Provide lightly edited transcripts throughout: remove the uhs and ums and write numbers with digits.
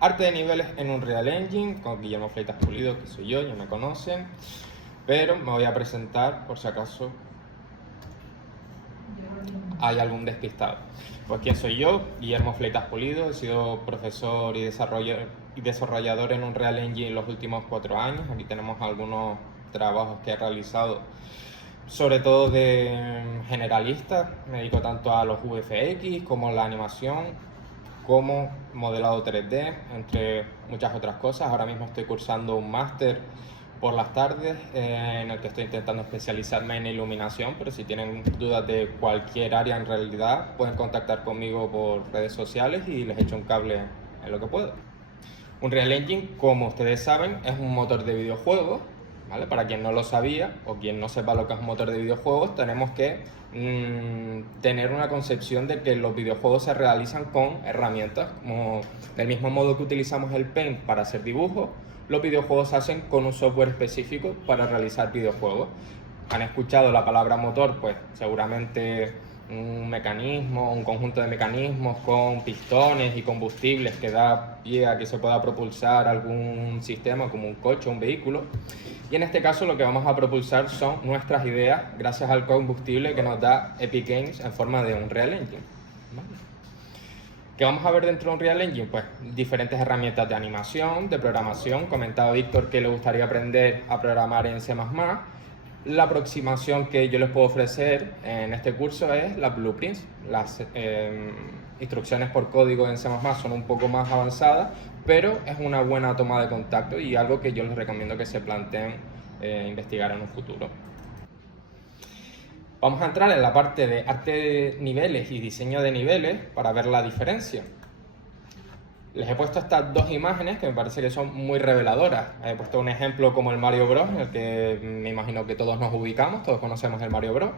Arte de niveles en Unreal Engine, con Guillermo Fleitas Pulido, que soy yo, ya me conocen. Pero me voy a presentar por si acaso hay algún despistado. Pues quién soy yo, Guillermo Fleitas Pulido, he sido profesor y desarrollador en Unreal Engine los últimos 4 años. Aquí tenemos algunos trabajos que he realizado, sobre todo de generalista. Me dedico tanto a los VFX como la animación, como modelado 3D, entre muchas otras cosas. Ahora mismo estoy cursando un máster por las tardes en el que estoy intentando especializarme en iluminación, pero si tienen dudas de cualquier área en realidad pueden contactar conmigo por redes sociales y les echo un cable en lo que puedo. Unreal Engine, como ustedes saben, es un motor de videojuegos, ¿vale? Para quien no lo sabía o quien no sepa lo que es un motor de videojuegos, tenemos que tener una concepción de que los videojuegos se realizan con herramientas, como del mismo modo que utilizamos el Paint para hacer dibujos, los videojuegos se hacen con un software específico para realizar videojuegos. Han escuchado la palabra motor, pues seguramente un mecanismo, un conjunto de mecanismos con pistones y combustibles que da pie a que se pueda propulsar algún sistema como un coche o un vehículo. Y en este caso lo que vamos a propulsar son nuestras ideas gracias al combustible que nos da Epic Games en forma de Unreal Engine. ¿Vale? ¿Qué vamos a ver dentro de Unreal Engine? Pues diferentes herramientas de animación, de programación. Comentaba Víctor que le gustaría aprender a programar en C++. La aproximación que yo les puedo ofrecer en este curso es las blueprints. Las instrucciones por código en C++ son un poco más avanzadas, pero es una buena toma de contacto y algo que yo les recomiendo que se planteen investigar en un futuro. Vamos a entrar en la parte de arte de niveles y diseño de niveles para ver la diferencia. Les he puesto estas dos imágenes que me parece que son muy reveladoras. He puesto un ejemplo como el Mario Bros, en el que me imagino que todos nos ubicamos, todos conocemos el Mario Bros.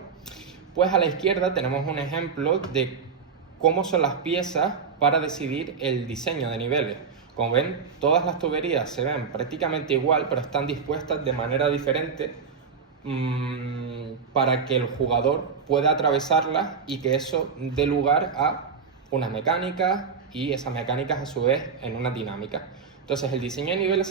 Pues a la izquierda tenemos un ejemplo de cómo son las piezas para decidir el diseño de niveles. Como ven, todas las tuberías se ven prácticamente igual, pero están dispuestas de manera diferente para que el jugador pueda atravesarlas y que eso dé lugar a unas mecánicas y esas mecánicas a su vez en una dinámica. Entonces el diseño de niveles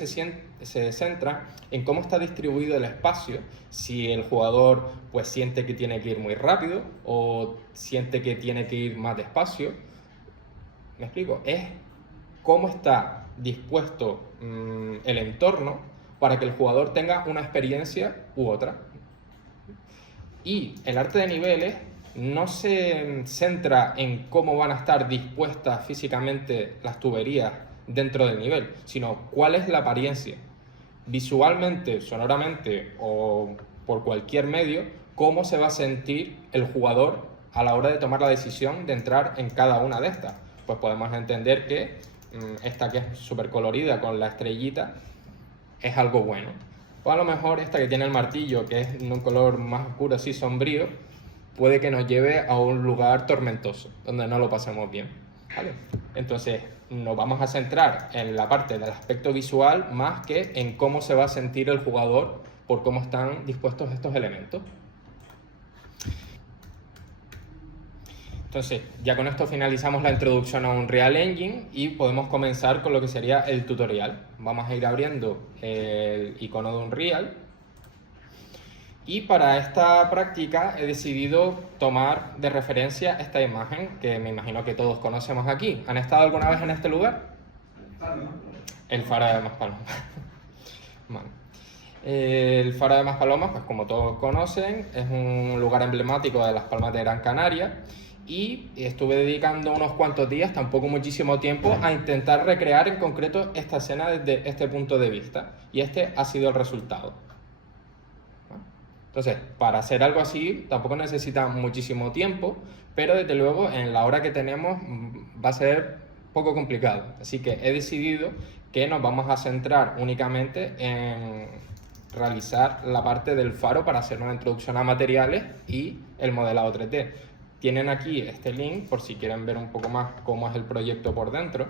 se centra en cómo está distribuido el espacio, si el jugador pues siente que tiene que ir muy rápido o siente que tiene que ir más despacio. ¿Me explico? Es cómo está dispuesto el entorno para que el jugador tenga una experiencia u otra. Y el arte de niveles no se centra en cómo van a estar dispuestas físicamente las tuberías dentro del nivel, sino cuál es la apariencia. Visualmente, sonoramente o por cualquier medio, cómo se va a sentir el jugador a la hora de tomar la decisión de entrar en cada una de estas. Pues podemos entender que esta que es súper colorida con la estrellita es algo bueno. O a lo mejor esta que tiene el martillo, que es en un color más oscuro, así sombrío, puede que nos lleve a un lugar tormentoso, donde no lo pasemos bien, ¿vale? Entonces nos vamos a centrar en la parte del aspecto visual más que en cómo se va a sentir el jugador por cómo están dispuestos estos elementos. Entonces, ya con esto finalizamos la introducción a Unreal Engine y podemos comenzar con lo que sería el tutorial. Vamos a ir abriendo el icono de Unreal. Y para esta práctica he decidido tomar de referencia esta imagen que me imagino que todos conocemos aquí. ¿Han estado alguna vez en este lugar? El Faro de Maspalomas. Vale. El Faro de Maspalomas, pues como todos conocen, es un lugar emblemático de las Palmas de Gran Canaria. Y estuve dedicando unos cuantos días, tampoco muchísimo tiempo, a intentar recrear en concreto esta escena desde este punto de vista. Y este ha sido el resultado. Entonces, para hacer algo así tampoco necesita muchísimo tiempo, pero desde luego en la hora que tenemos va a ser poco complicado. Así que he decidido que nos vamos a centrar únicamente en realizar la parte del faro para hacer una introducción a materiales y el modelado 3D. Tienen aquí este link por si quieren ver un poco más cómo es el proyecto por dentro.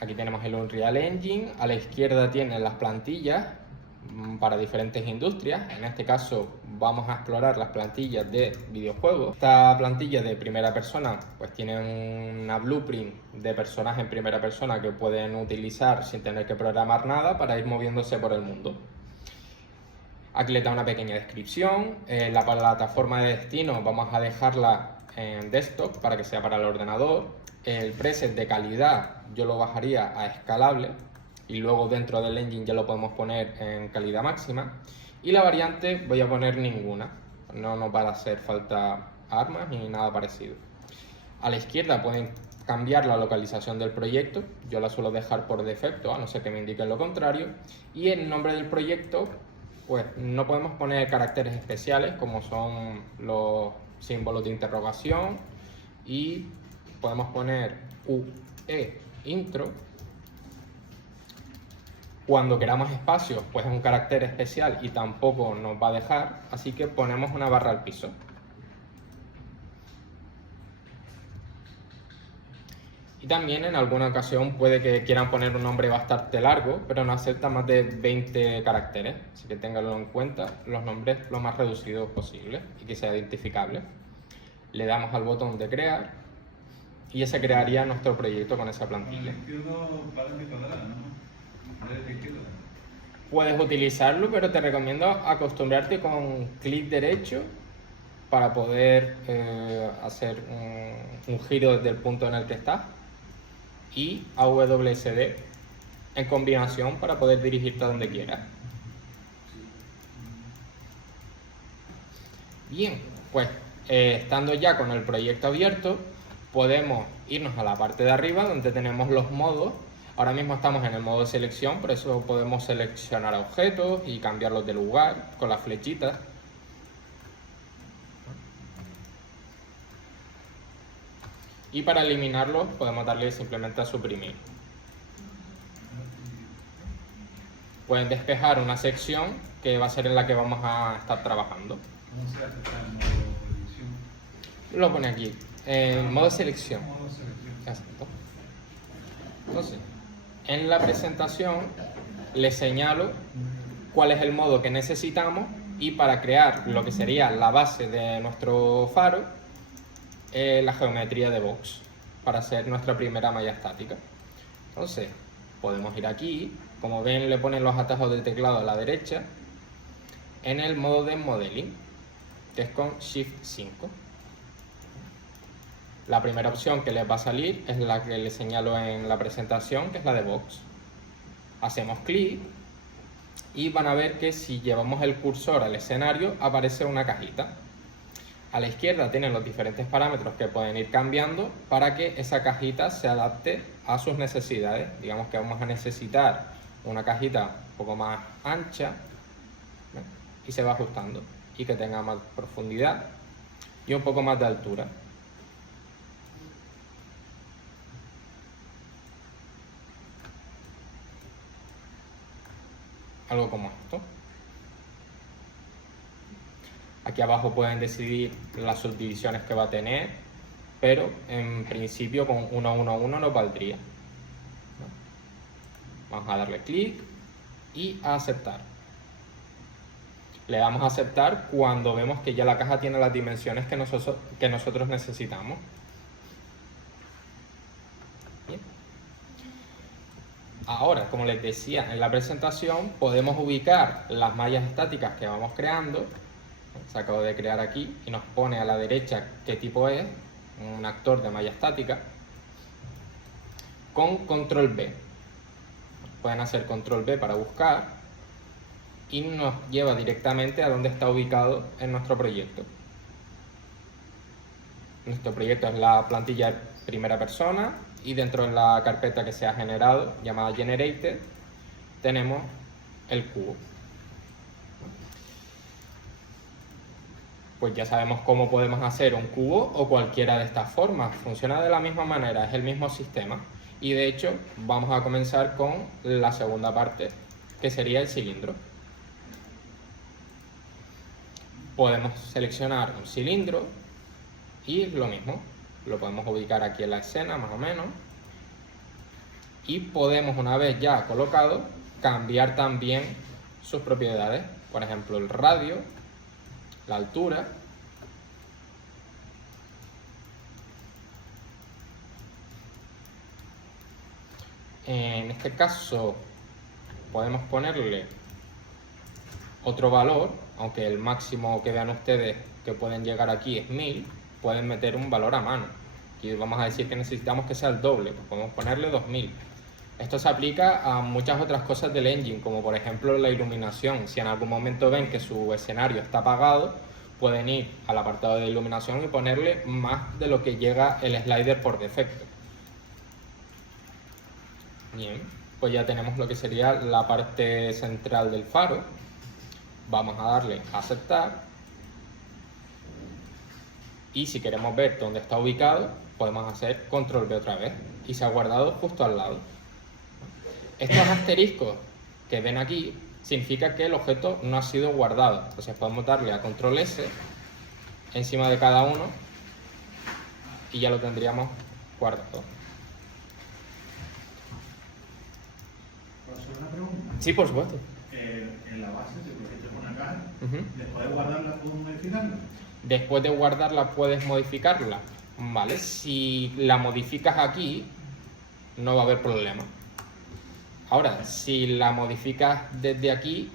Aquí tenemos el Unreal Engine, a la izquierda tienen las plantillas para diferentes industrias. En este caso vamos a explorar las plantillas de videojuegos. Esta plantilla de primera persona pues tiene una blueprint de personaje en primera persona que pueden utilizar sin tener que programar nada para ir moviéndose por el mundo. Aquí les da una pequeña descripción. La plataforma de destino vamos a dejarla en desktop para que sea para el ordenador. El preset de calidad yo lo bajaría a escalable y luego dentro del engine ya lo podemos poner en calidad máxima. Y la variante voy a poner ninguna, no nos va a hacer falta armas ni nada parecido. A la izquierda pueden cambiar la localización del proyecto, yo la suelo dejar por defecto a no ser que me indiquen lo contrario. Y el nombre del proyecto, pues no podemos poner caracteres especiales como son los símbolos de interrogación, y podemos poner UE intro. Cuando queramos espacios, pues es un carácter especial y tampoco nos va a dejar, así que ponemos una barra al piso. Y también en alguna ocasión puede que quieran poner un nombre bastante largo, pero no acepta más de 20 caracteres, así que ténganlo en cuenta, los nombres lo más reducidos posible y que sea identificable. Le damos al botón de crear y ya se crearía nuestro proyecto con esa plantilla. Puedes utilizarlo, pero te recomiendo acostumbrarte con clic derecho para poder hacer un giro desde el punto en el que estás, y a WSD en combinación para poder dirigirte a donde quieras. Bien, pues estando ya con el proyecto abierto, podemos irnos a la parte de arriba donde tenemos los modos. Ahora mismo estamos en el modo de selección, por eso podemos seleccionar objetos y cambiarlos de lugar con las flechitas. Y para eliminarlos podemos darle simplemente a suprimir. Pueden despejar una sección que va a ser en la que vamos a estar trabajando. ¿Cómo se hace para el modo edición? Lo pone aquí, en modo selección. Modo selección. Exacto. Entonces, en la presentación les señalo cuál es el modo que necesitamos, y para crear lo que sería la base de nuestro faro, la geometría de box para hacer nuestra primera malla estática. Entonces podemos ir aquí, como ven le ponen los atajos del teclado a la derecha, en el modo de modeling, que es con Shift 5. La primera opción que les va a salir es la que les señalo en la presentación, que es la de box. Hacemos clic y van a ver que si llevamos el cursor al escenario aparece una cajita. A la izquierda tienen los diferentes parámetros que pueden ir cambiando para que esa cajita se adapte a sus necesidades. Digamos que vamos a necesitar una cajita un poco más ancha, ¿ven? Y se va ajustando, y que tenga más profundidad y un poco más de altura. Algo como esto. Aquí abajo pueden decidir las subdivisiones que va a tener, pero en principio con 1, 1, 1 nos valdría. Vamos a darle clic y a aceptar. Le damos a aceptar cuando vemos que ya la caja tiene las dimensiones que nosotros necesitamos. Bien. Ahora, como les decía en la presentación, podemos ubicar las mallas estáticas que vamos creando. Se acabó de crear aquí y nos pone a la derecha qué tipo es, un actor de malla estática, con control B. Pueden hacer control B para buscar y nos lleva directamente a donde está ubicado en nuestro proyecto. Nuestro proyecto es la plantilla de primera persona, y dentro de la carpeta que se ha generado, llamada Generated, tenemos el cubo. Pues ya sabemos cómo podemos hacer un cubo o cualquiera de estas formas. Funciona de la misma manera, es el mismo sistema. Y de hecho, vamos a comenzar con la segunda parte, que sería el cilindro. Podemos seleccionar un cilindro y lo mismo, lo podemos ubicar aquí en la escena más o menos. Y podemos, una vez ya colocado, cambiar también sus propiedades, por ejemplo el radio, la altura, en este caso podemos ponerle otro valor, aunque el máximo que vean ustedes que pueden llegar aquí es 1000, pueden meter un valor a mano. Aquí vamos a decir que necesitamos que sea el doble, pues podemos ponerle 2000. Esto se aplica a muchas otras cosas del engine, como por ejemplo la iluminación. Si en algún momento ven que su escenario está apagado, pueden ir al apartado de iluminación y ponerle más de lo que llega el slider por defecto. Bien, pues ya tenemos lo que sería la parte central del faro. Vamos a darle a aceptar. Y si queremos ver dónde está ubicado, podemos hacer control V otra vez. Y se ha guardado justo al lado. Estos asteriscos que ven aquí significa que el objeto no ha sido guardado. Entonces podemos darle a control S encima de cada uno y ya lo tendríamos guardado. ¿Puedo hacer una pregunta? Sí, por supuesto. En la base, si cogiste una caja, después de guardarla, ¿puedo modificarla? Después de guardarla puedes modificarla. Vale, si la modificas aquí, no va a haber problema. Ahora, si la modificas desde aquí,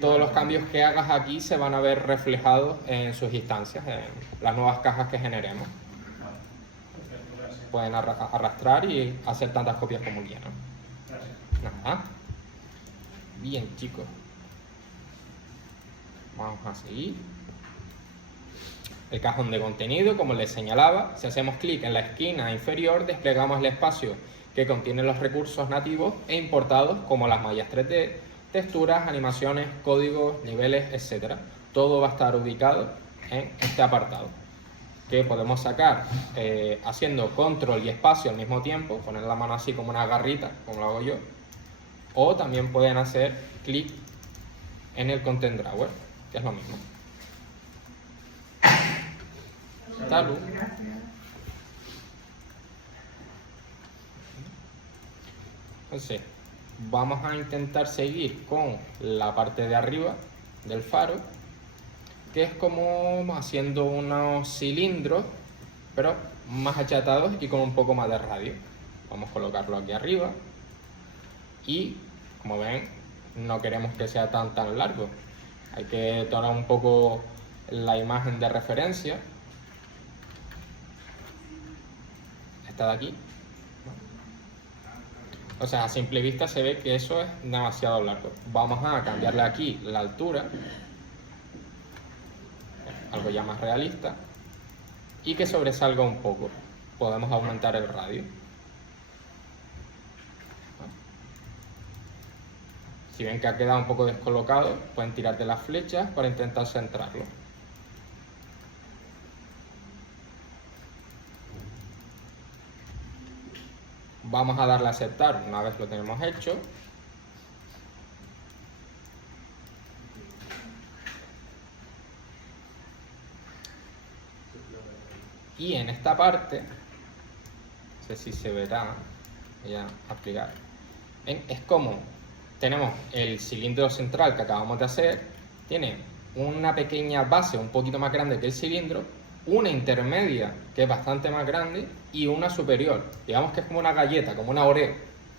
todos los cambios que hagas aquí se van a ver reflejados en sus instancias, en las nuevas cajas que generemos. Perfecto, gracias. Pueden arrastrar y hacer tantas copias como quieran. Gracias. Nada. Bien, chicos. Vamos a seguir. El cajón de contenido, como les señalaba, si hacemos clic en la esquina inferior, desplegamos el espacio que contiene los recursos nativos e importados, como las mallas 3D, texturas, animaciones, códigos, niveles, etc. Todo va a estar ubicado en este apartado, que podemos sacar haciendo control y espacio al mismo tiempo, poner la mano así como una garrita, como lo hago yo, o también pueden hacer clic en el Content Drawer, que es lo mismo. Salud. Entonces, vamos a intentar seguir con la parte de arriba del faro, que es como haciendo unos cilindros, pero más achatados y con un poco más de radio. Vamos a colocarlo aquí arriba y, como ven, no queremos que sea tan largo. Hay que tomar un poco la imagen de referencia. Esta de aquí. O sea, a simple vista se ve que eso es demasiado largo. Vamos a cambiarle aquí la altura, algo ya más realista, y que sobresalga un poco. Podemos aumentar el radio. Si ven que ha quedado un poco descolocado, pueden tirar de las flechas para intentar centrarlo. Vamos a darle a aceptar una vez lo tenemos hecho. Y en esta parte, no sé si se verá, voy a aplicar. Es como tenemos el cilindro central que acabamos de hacer, tiene una pequeña base un poquito más grande que el cilindro, una intermedia que es bastante más grande y una superior, digamos que es como una galleta, como una Oreo,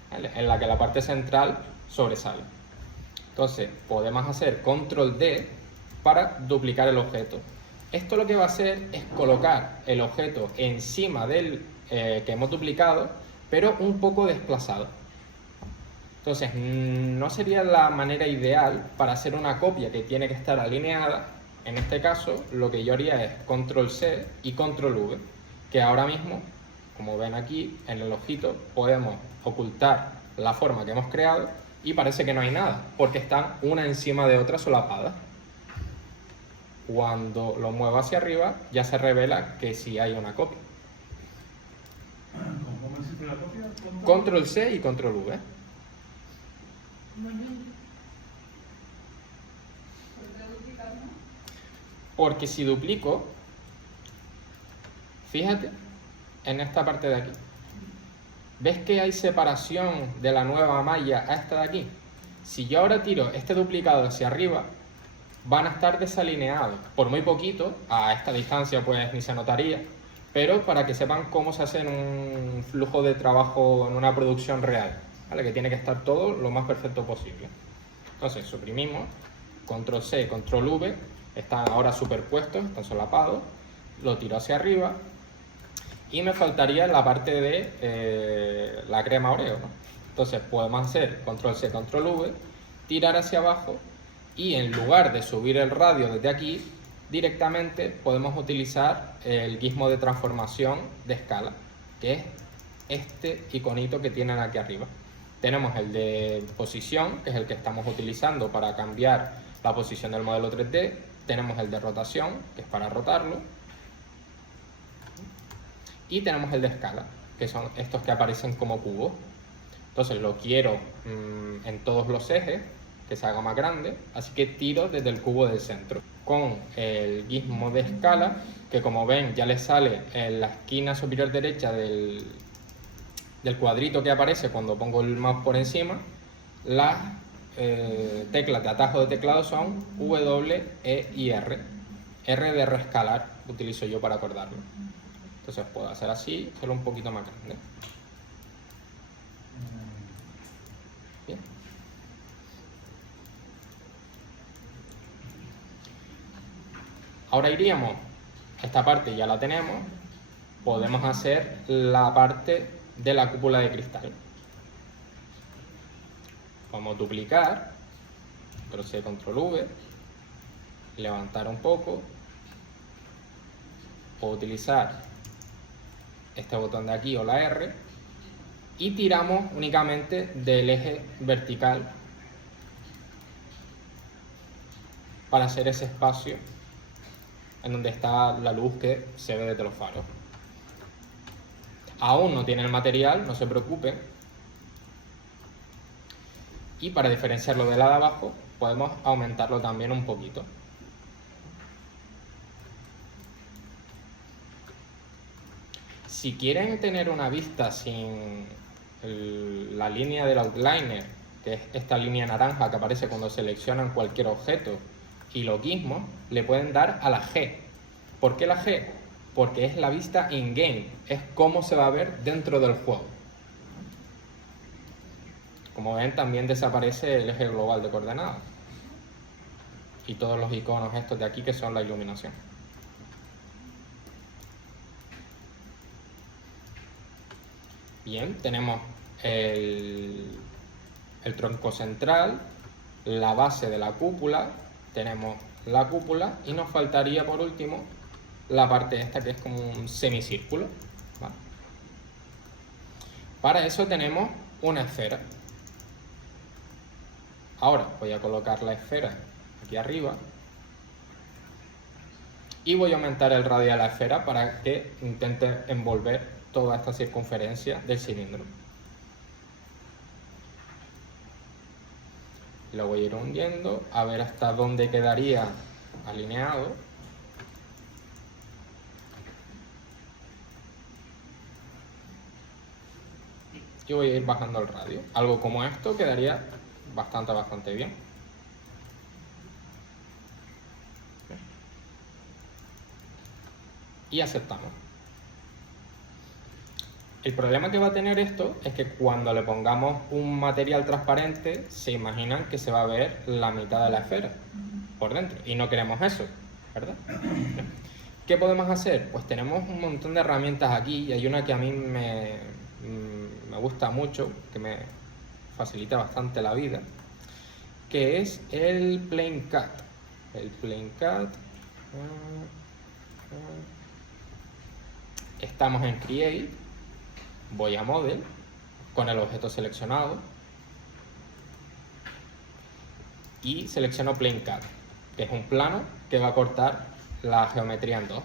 ¿vale?, en la que la parte central sobresale. Entonces podemos hacer control D para duplicar el objeto. Esto lo que va a hacer es colocar el objeto encima del que hemos duplicado, pero un poco desplazado. Entonces no sería la manera ideal para hacer una copia que tiene que estar alineada. En este caso, lo que yo haría es control C y control V, que ahora mismo, como ven aquí en el ojito, podemos ocultar la forma que hemos creado y parece que no hay nada, porque están una encima de otra solapadas. Cuando lo muevo hacia arriba, ya se revela que sí hay una copia. ¿Cómo me hiciste la copia? Control C y control V. Porque si duplico, fíjate en esta parte de aquí. ¿Ves que hay separación de la nueva malla a esta de aquí? Si yo ahora tiro este duplicado hacia arriba, van a estar desalineados, por muy poquito, a esta distancia pues ni se notaría, pero para que sepan cómo se hace en un flujo de trabajo, en una producción real, ¿vale? Que tiene que estar todo lo más perfecto posible. Entonces suprimimos, control C, control V, están ahora superpuestos, están solapados, lo tiro hacia arriba y me faltaría la parte de la crema Oreo, ¿no? Entonces podemos hacer control C, control V, tirar hacia abajo y en lugar de subir el radio desde aquí, directamente podemos utilizar el gizmo de transformación de escala, que es este iconito que tienen aquí arriba. Tenemos el de posición, que es el que estamos utilizando para cambiar la posición del modelo 3D. Tenemos el de rotación, que es para rotarlo. Y tenemos el de escala, que son estos que aparecen como cubos. Entonces lo quiero en todos los ejes, que se haga más grande, así que tiro desde el cubo del centro. Con el gizmo de escala, que como ven ya le sale en la esquina superior derecha del cuadrito que aparece cuando pongo el mouse por encima, las teclas de atajo de teclado son W, E y R. R de reescalar utilizo yo para acordarlo. Entonces puedo hacer así, solo un poquito más grande. Bien. Ahora iríamos, esta parte ya la tenemos, podemos hacer la parte de la cúpula de cristal. Vamos a duplicar, control C, control V, levantar un poco, o utilizar este botón de aquí o la R, y tiramos únicamente del eje vertical para hacer ese espacio en donde está la luz que se ve desde los faros. Aún no tiene el material, no se preocupen. Y para diferenciarlo de la de abajo, podemos aumentarlo también un poquito. Si quieren tener una vista sin la línea del outliner, que es esta línea naranja que aparece cuando seleccionan cualquier objeto, y los gizmos, le pueden dar a la G. ¿Por qué la G? Porque es la vista in-game, es cómo se va a ver dentro del juego. Como ven, también desaparece el eje global de coordenadas y todos los iconos estos de aquí que son la iluminación. Bien, tenemos el tronco central, la base de la cúpula, tenemos la cúpula y nos faltaría por último la parte esta que es como un semicírculo, ¿vale? Para eso tenemos una esfera. Ahora voy a colocar la esfera aquí arriba y voy a aumentar el radio de la esfera para que intente envolver toda esta circunferencia del cilindro. Lo voy a ir hundiendo a ver hasta dónde quedaría alineado. Y voy a ir bajando el radio. Algo como esto quedaría bastante bien. Y aceptamos. El problema que va a tener esto es que cuando le pongamos un material transparente, se imaginan que se va a ver la mitad de la esfera por dentro. Y no queremos eso, ¿verdad? ¿Qué podemos hacer? Pues tenemos un montón de herramientas aquí y hay una que a mí me gusta mucho, que me facilita bastante la vida, que es el Plane Cut. El Plane Cut. Estamos en Create. Voy a Model con el objeto seleccionado y selecciono Plane Cut, que es un plano que va a cortar la geometría en dos.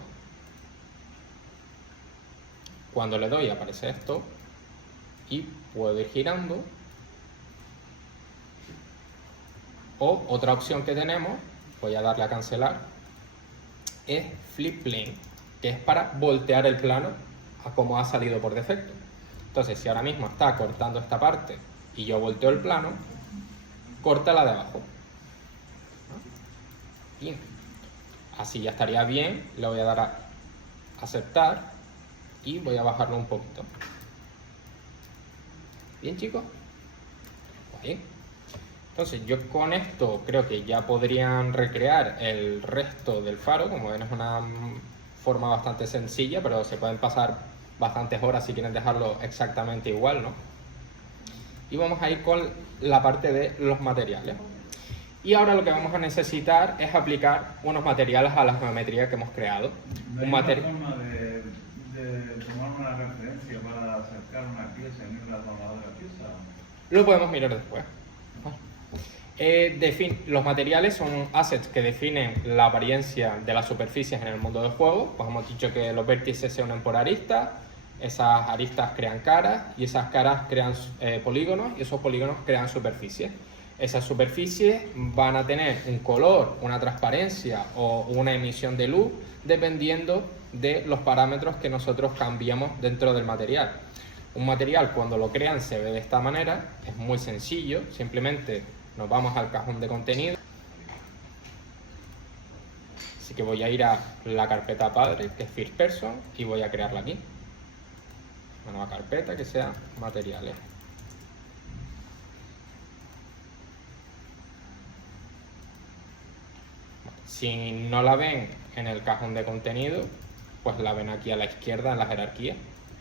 Cuando le doy aparece esto y puedo ir girando. O otra opción que tenemos, voy a darle a cancelar, es Flip Plane, que es para voltear el plano a como ha salido por defecto. Entonces, si ahora mismo está cortando esta parte y yo volteo el plano, corta la de abajo. Bien. Así ya estaría bien, le voy a dar a aceptar y voy a bajarlo un poquito. Bien, chicos. Bien. Entonces yo con esto creo que ya podrían recrear el resto del faro. Como ven, es una forma bastante sencilla, pero se pueden pasar bastantes horas si quieren dejarlo exactamente igual, ¿no? Y vamos a ir con la parte de los materiales. Y ahora lo que vamos a necesitar es aplicar unos materiales a las geometrías que hemos creado. ¿No hay una forma de tomar una referencia para acercar una pieza y unirla con la otra pieza? Lo podemos mirar después. Los materiales son assets que definen la apariencia de las superficies en el mundo del juego. Pues hemos dicho que los vértices se unen por aristas, esas aristas crean caras y esas caras crean polígonos y esos polígonos crean superficies. Esas superficies van a tener un color, una transparencia o una emisión de luz dependiendo de los parámetros que nosotros cambiamos dentro del material. Un material cuando lo crean se ve de esta manera, es muy sencillo, simplemente nos vamos al cajón de contenido. Así que voy a ir a la carpeta padre, que es First Person, y voy a crearla aquí. Una nueva carpeta que sea materiales. Si no la ven en el cajón de contenido, pues la ven aquí a la izquierda en la jerarquía,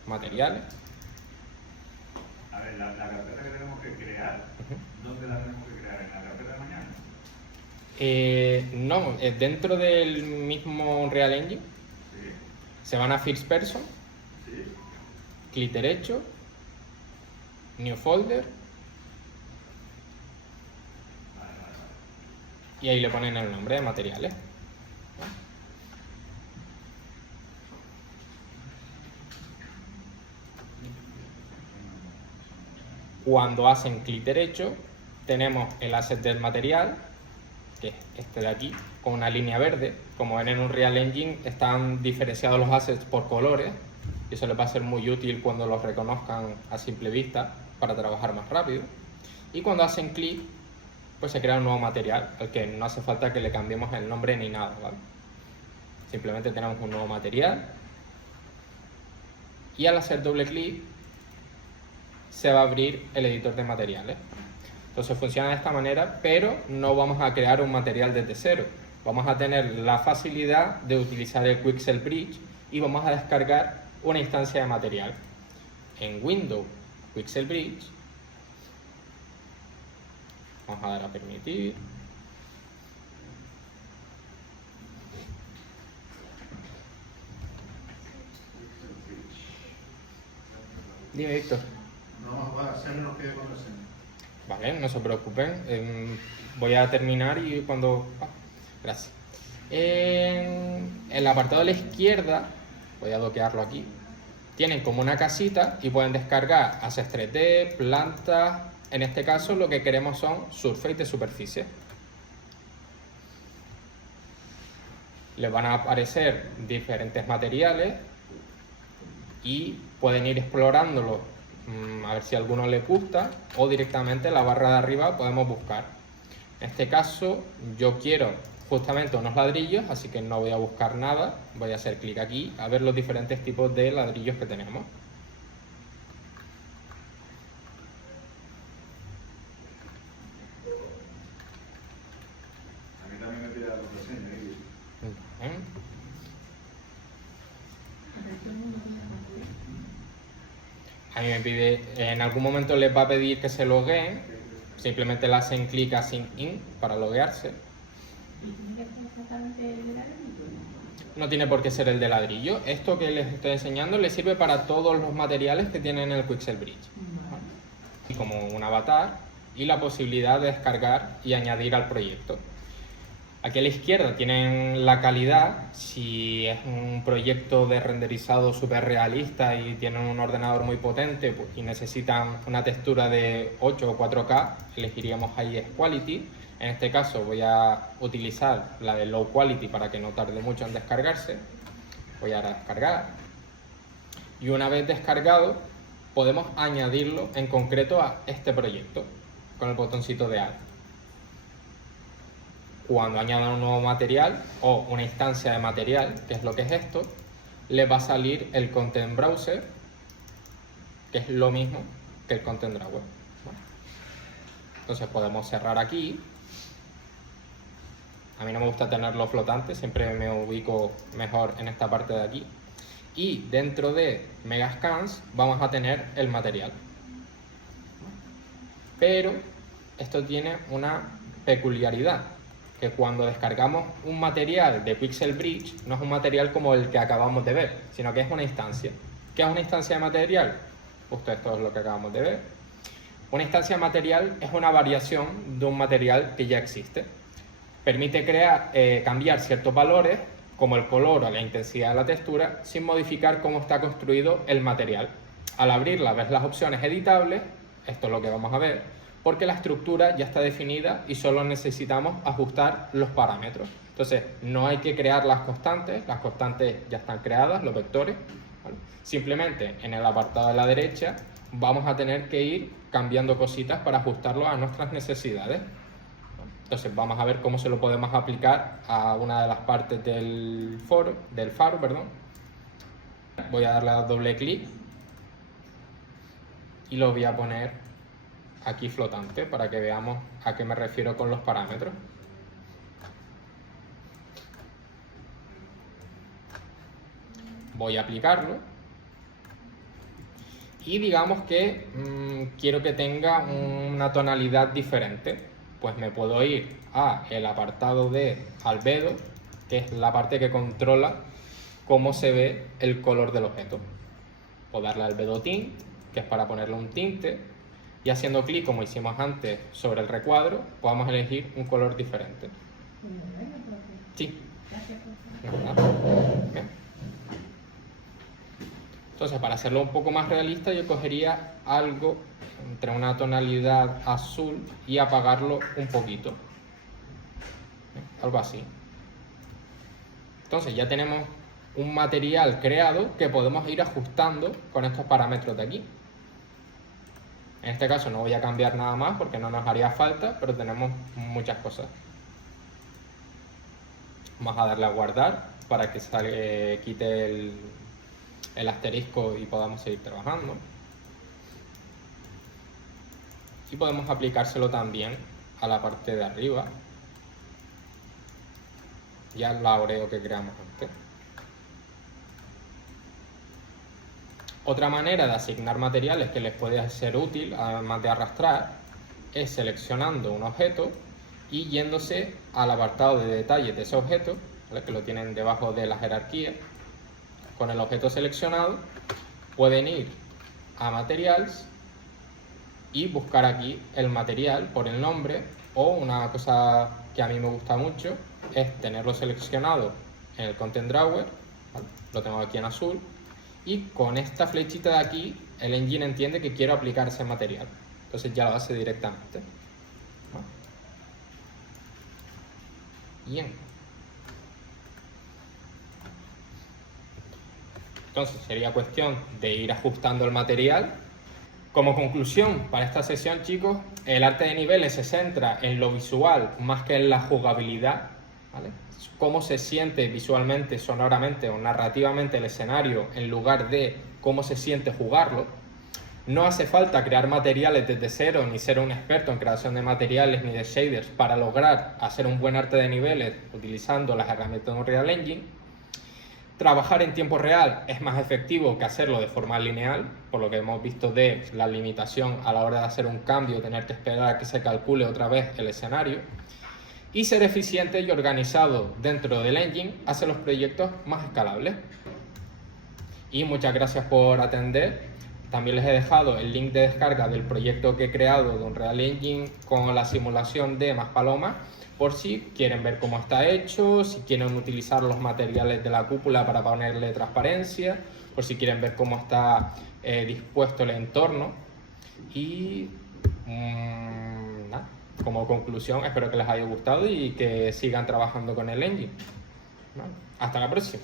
materiales. A ver, la carpeta que tenemos que crear, ¿dónde la tenemos que crear? ¿En la carpeta de mañana? No, dentro del mismo Unreal Engine. Sí. Se van a First Person, Sí. clic derecho, New Folder, y ahí le ponen el nombre de materiales. Cuando hacen clic derecho, tenemos el asset del material, que es este de aquí, con una línea verde. Como ven en un Unreal Engine, están diferenciados los assets por colores, y eso les va a ser muy útil cuando los reconozcan a simple vista para trabajar más rápido. Y cuando hacen clic, pues se crea un nuevo material, al que no hace falta que le cambiemos el nombre ni nada, ¿vale? Simplemente tenemos un nuevo material, y al hacer doble clic, se va a abrir el editor de materiales. Entonces funciona de esta manera, pero no vamos a crear un material desde cero. Vamos a tener la facilidad de utilizar el Quixel Bridge y vamos a descargar una instancia de material. En Windows, Quixel Bridge, vamos a dar a permitir. Dime, Víctor. No, va a hacer menos que contraseña. Vale, no se preocupen. Voy a terminar y cuando... gracias. En el apartado de la izquierda, voy a bloquearlo aquí, tienen como una casita y pueden descargar assets 3D, plantas. En este caso lo que queremos son surface de superficie. Les van a aparecer diferentes materiales y pueden ir explorándolos a ver si alguno les gusta, o directamente en la barra de arriba podemos buscar. En este caso yo quiero justamente unos ladrillos, así que no voy a buscar nada, voy a hacer clic aquí a ver los diferentes tipos de ladrillos que tenemos. A mí también me pide la contraseña. A mí me pide, en algún momento les va a pedir que se logueen, simplemente le hacen clic a Sign In para loguearse. No tiene por qué ser el de ladrillo. Esto que les estoy enseñando les sirve para todos los materiales que tienen el Quixel Bridge. Y como un avatar y la posibilidad de descargar y añadir al proyecto. Aquí a la izquierda tienen la calidad, si es un proyecto de renderizado súper realista y tienen un ordenador muy potente y necesitan una textura de 8 o 4K, elegiríamos Highest Quality. En este caso voy a utilizar la de Low Quality para que no tarde mucho en descargarse. Voy a descargar. Y una vez descargado, podemos añadirlo en concreto a este proyecto con el botoncito de Add. cuando añadan un nuevo material o una instancia de material, que es lo que es esto, les va a salir el Content Browser, que es lo mismo que el Content Drawer. Entonces podemos cerrar aquí. A mí no me gusta tenerlo flotante, siempre me ubico mejor en esta parte de aquí. Y dentro de Megascans vamos a tener el material. Pero esto tiene una peculiaridad, que cuando descargamos un material de Pixel Bridge no es un material como el que acabamos de ver, sino que es una instancia. ¿Qué es una instancia de material? Justo esto es lo que acabamos de ver. Una instancia de material es una variación de un material que ya existe. Permite cambiar ciertos valores, como el color o la intensidad de la textura, sin modificar cómo está construido el material. Al abrirla ves las opciones editables, esto es lo que vamos a ver, porque la estructura ya está definida y solo necesitamos ajustar los parámetros. Entonces, no hay que crear las constantes ya están creadas, los vectores, ¿vale? Simplemente en el apartado de la derecha vamos a tener que ir cambiando cositas para ajustarlo a nuestras necesidades. Entonces vamos a ver cómo se lo podemos aplicar a una de las partes del faro. Voy a darle a doble clic y lo voy a poner aquí flotante para que veamos a qué me refiero con los parámetros. Voy a aplicarlo y digamos que quiero que tenga una tonalidad diferente. Pues me puedo ir a el apartado de albedo, que es la parte que controla cómo se ve el color del objeto. Puedo darle albedo tint, que es para ponerle un tinte, y haciendo clic, como hicimos antes, sobre el recuadro, podemos elegir un color diferente. Sí. Bien. Entonces, para hacerlo un poco más realista, yo cogería algo entre una tonalidad azul y apagarlo un poquito. Algo así. Entonces ya tenemos un material creado que podemos ir ajustando con estos parámetros de aquí. En este caso no voy a cambiar nada más porque no nos haría falta, pero tenemos muchas cosas. Vamos a darle a guardar para que quite el asterisco y podamos seguir trabajando. Y podemos aplicárselo también a la parte de arriba, ya al laureo que creamos antes. Otra manera de asignar materiales que les puede ser útil, además de arrastrar, es seleccionando un objeto y yéndose al apartado de detalles de ese objeto, ¿vale? Que lo tienen debajo de la jerarquía. Con el objeto seleccionado pueden ir a Materials y buscar aquí el material por el nombre, o una cosa que a mí me gusta mucho es tenerlo seleccionado en el Content Drawer, ¿vale? Lo tengo aquí en azul, y con esta flechita de aquí el engine entiende que quiero aplicar ese material, entonces ya lo hace directamente. ¿Vale? Bien. Entonces sería cuestión de ir ajustando el material. Como conclusión para esta sesión, chicos, el arte de niveles se centra en lo visual más que en la jugabilidad, ¿vale? Cómo se siente visualmente, sonoramente o narrativamente el escenario en lugar de cómo se siente jugarlo. No hace falta crear materiales desde cero ni ser un experto en creación de materiales ni de shaders para lograr hacer un buen arte de niveles utilizando las herramientas de Unreal Engine. Trabajar en tiempo real es más efectivo que hacerlo de forma lineal, por lo que hemos visto de la limitación a la hora de hacer un cambio, tener que esperar a que se calcule otra vez el escenario. Y ser eficiente y organizado dentro del engine hace los proyectos más escalables. Y muchas gracias por atender. También les he dejado el link de descarga del proyecto que he creado de Unreal Engine con la simulación de Maspalomas, por si quieren ver cómo está hecho, si quieren utilizar los materiales de la cúpula para ponerle transparencia, por si quieren ver cómo está dispuesto el entorno. Y nada, como conclusión, espero que les haya gustado y que sigan trabajando con el engine. ¿Vale? Hasta la próxima.